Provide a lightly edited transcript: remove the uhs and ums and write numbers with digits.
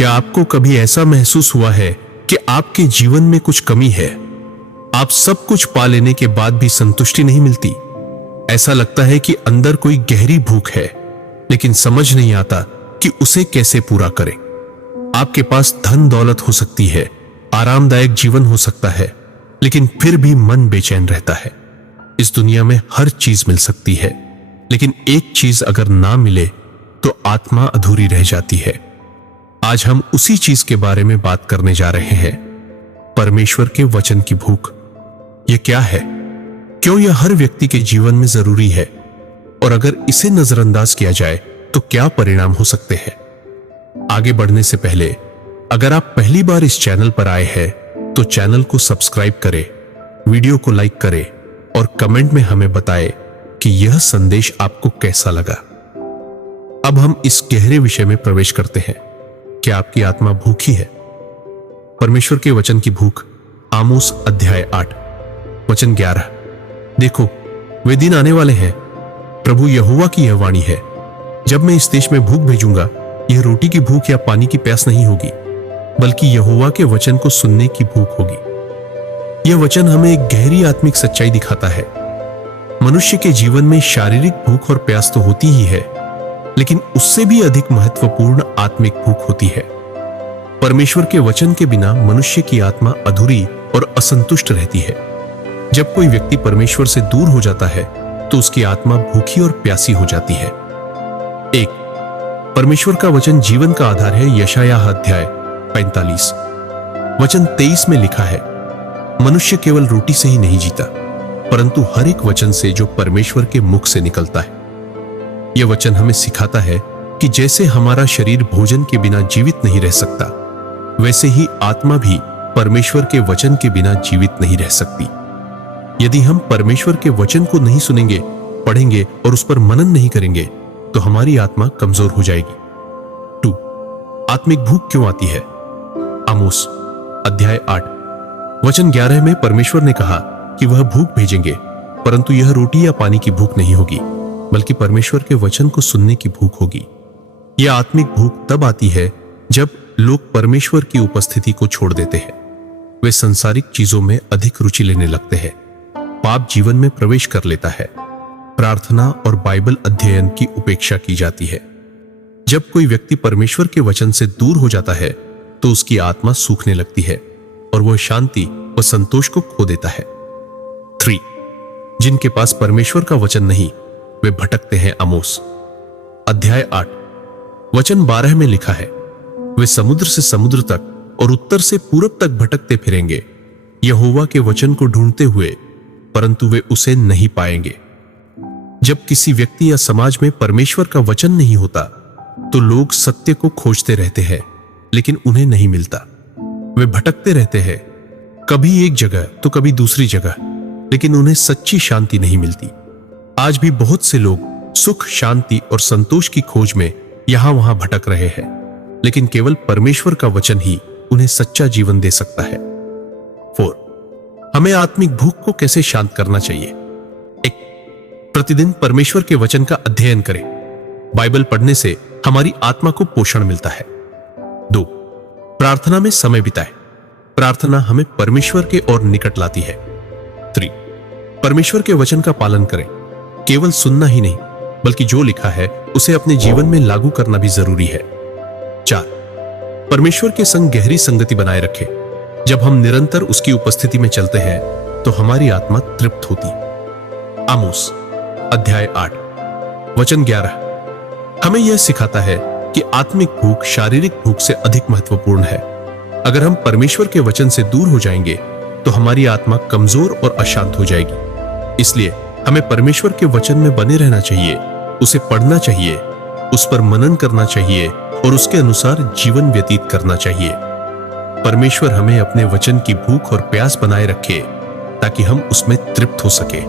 क्या आपको कभी ऐसा महसूस हुआ है कि आपके जीवन में कुछ कमी है? आप सब कुछ पा लेने के बाद भी संतुष्टि नहीं मिलती। ऐसा लगता है कि अंदर कोई गहरी भूख है, लेकिन समझ नहीं आता कि उसे कैसे पूरा करें। आपके पास धन दौलत हो सकती है, आरामदायक जीवन हो सकता है, लेकिन फिर भी मन बेचैन रहता है। इस दुनिया में हर चीज मिल सकती है, लेकिन एक चीज अगर ना मिले तो आत्मा अधूरी रह जाती है। आज हम उसी चीज के बारे में बात करने जा रहे हैं, परमेश्वर के वचन की भूख। यह क्या है? क्यों यह हर व्यक्ति के जीवन में जरूरी है? और अगर इसे नजरअंदाज किया जाए तो क्या परिणाम हो सकते हैं? आगे बढ़ने से पहले अगर आप पहली बार इस चैनल पर आए हैं तो चैनल को सब्सक्राइब करें, वीडियो को लाइक करें और कमेंट में हमें बताएं कि यह संदेश आपको कैसा लगा। अब हम इस गहरे विषय में प्रवेश करते हैं। क्या आपकी आत्मा भूखी है? परमेश्वर के वचन की भूख। आमोस अध्याय 8 वचन 11। देखो, वे दिन आने वाले हैं, प्रभु यहोवा की यह वाणी है, जब मैं इस देश में भूख भेजूंगा, यह रोटी की भूख या पानी की प्यास नहीं होगी, बल्कि यहोवा के वचन को सुनने की भूख होगी। यह वचन हमें एक गहरी आत्मिक सच्चाई दिखाता है। मनुष्य के जीवन में शारीरिक भूख और प्यास तो होती ही है, लेकिन उससे भी अधिक महत्वपूर्ण आत्मिक भूख होती है। परमेश्वर के वचन के बिना मनुष्य की आत्मा अधूरी और असंतुष्ट रहती है। जब कोई व्यक्ति परमेश्वर से दूर हो जाता है तो उसकी आत्मा भूखी और प्यासी हो जाती है। एक, परमेश्वर का वचन जीवन का आधार है। यशायाह अध्याय 45 वचन 23 में लिखा है, मनुष्य केवल रोटी से ही नहीं जीता, परंतु हर एक वचन से जो परमेश्वर के मुख से निकलता है। यह वचन हमें सिखाता है कि जैसे हमारा शरीर भोजन के बिना जीवित नहीं रह सकता, वैसे ही आत्मा भी परमेश्वर के वचन के बिना जीवित नहीं रह सकती। यदि हम परमेश्वर के वचन को नहीं सुनेंगे, पढ़ेंगे और उस पर मनन नहीं करेंगे तो हमारी आत्मा कमजोर हो जाएगी। 2, आत्मिक भूख क्यों आती है? आमोस अध्याय 8 वचन 11 में परमेश्वर ने कहा कि वह भूख भेजेंगे, परंतु यह रोटी या पानी की भूख नहीं होगी, बल्कि परमेश्वर के वचन को सुनने की भूख होगी। यह आत्मिक भूख तब आती है जब लोग परमेश्वर की उपस्थिति को छोड़ देते हैं। वे सांसारिक चीजों में अधिक रुचि लेने लगते हैं। पाप जीवन में प्रवेश कर लेता है। प्रार्थना और बाइबल अध्ययन की उपेक्षा की जाती है। जब कोई व्यक्ति परमेश्वर के वचन से दूर हो जाता है तो उसकी आत्मा सूखने लगती है और वह शांति व संतोष को खो देता है। 3, जिनके पास परमेश्वर का वचन नहीं, वे भटकते हैं। आमोस अध्याय 8 वचन 12 में लिखा है, वे समुद्र से समुद्र तक और उत्तर से पूरब तक भटकते फिरेंगे, यहोवा के वचन को ढूंढते हुए, परंतु वे उसे नहीं पाएंगे। जब किसी व्यक्ति या समाज में परमेश्वर का वचन नहीं होता तो लोग सत्य को खोजते रहते हैं, लेकिन उन्हें नहीं मिलता। वे भटकते रहते हैं, कभी एक जगह तो कभी दूसरी जगह, लेकिन उन्हें सच्ची शांति नहीं मिलती। आज भी बहुत से लोग सुख, शांति और संतोष की खोज में यहां वहां भटक रहे हैं, लेकिन केवल परमेश्वर का वचन ही उन्हें सच्चा जीवन दे सकता है। 4, हमें आत्मिक भूख को कैसे शांत करना चाहिए? 1, प्रतिदिन परमेश्वर के वचन का अध्ययन करें। बाइबल पढ़ने से हमारी आत्मा को पोषण मिलता है। 2, प्रार्थना में समय बिताएं। प्रार्थना हमें परमेश्वर के और निकट लाती है। 3, परमेश्वर के वचन का पालन करें। केवल सुनना ही नहीं, बल्कि जो लिखा है उसे अपने जीवन में लागू करना भी जरूरी है। 4, परमेश्वर के संग गहरी संगति बनाए रखें। जब हम निरंतर उसकी उपस्थिति में चलते हैं तो हमारी आत्मा तृप्त होती। आमोस अध्याय 8 वचन 11 हमें यह सिखाता है कि आत्मिक भूख शारीरिक भूख से अधिक महत्वपूर्ण है। अगर हम परमेश्वर के वचन से दूर हो जाएंगे तो हमारी आत्मा कमजोर और अशांत हो जाएगी। इसलिए हमें परमेश्वर के वचन में बने रहना चाहिए, उसे पढ़ना चाहिए, उस पर मनन करना चाहिए और उसके अनुसार जीवन व्यतीत करना चाहिए। परमेश्वर हमें अपने वचन की भूख और प्यास बनाए रखे ताकि हम उसमें तृप्त हो सके।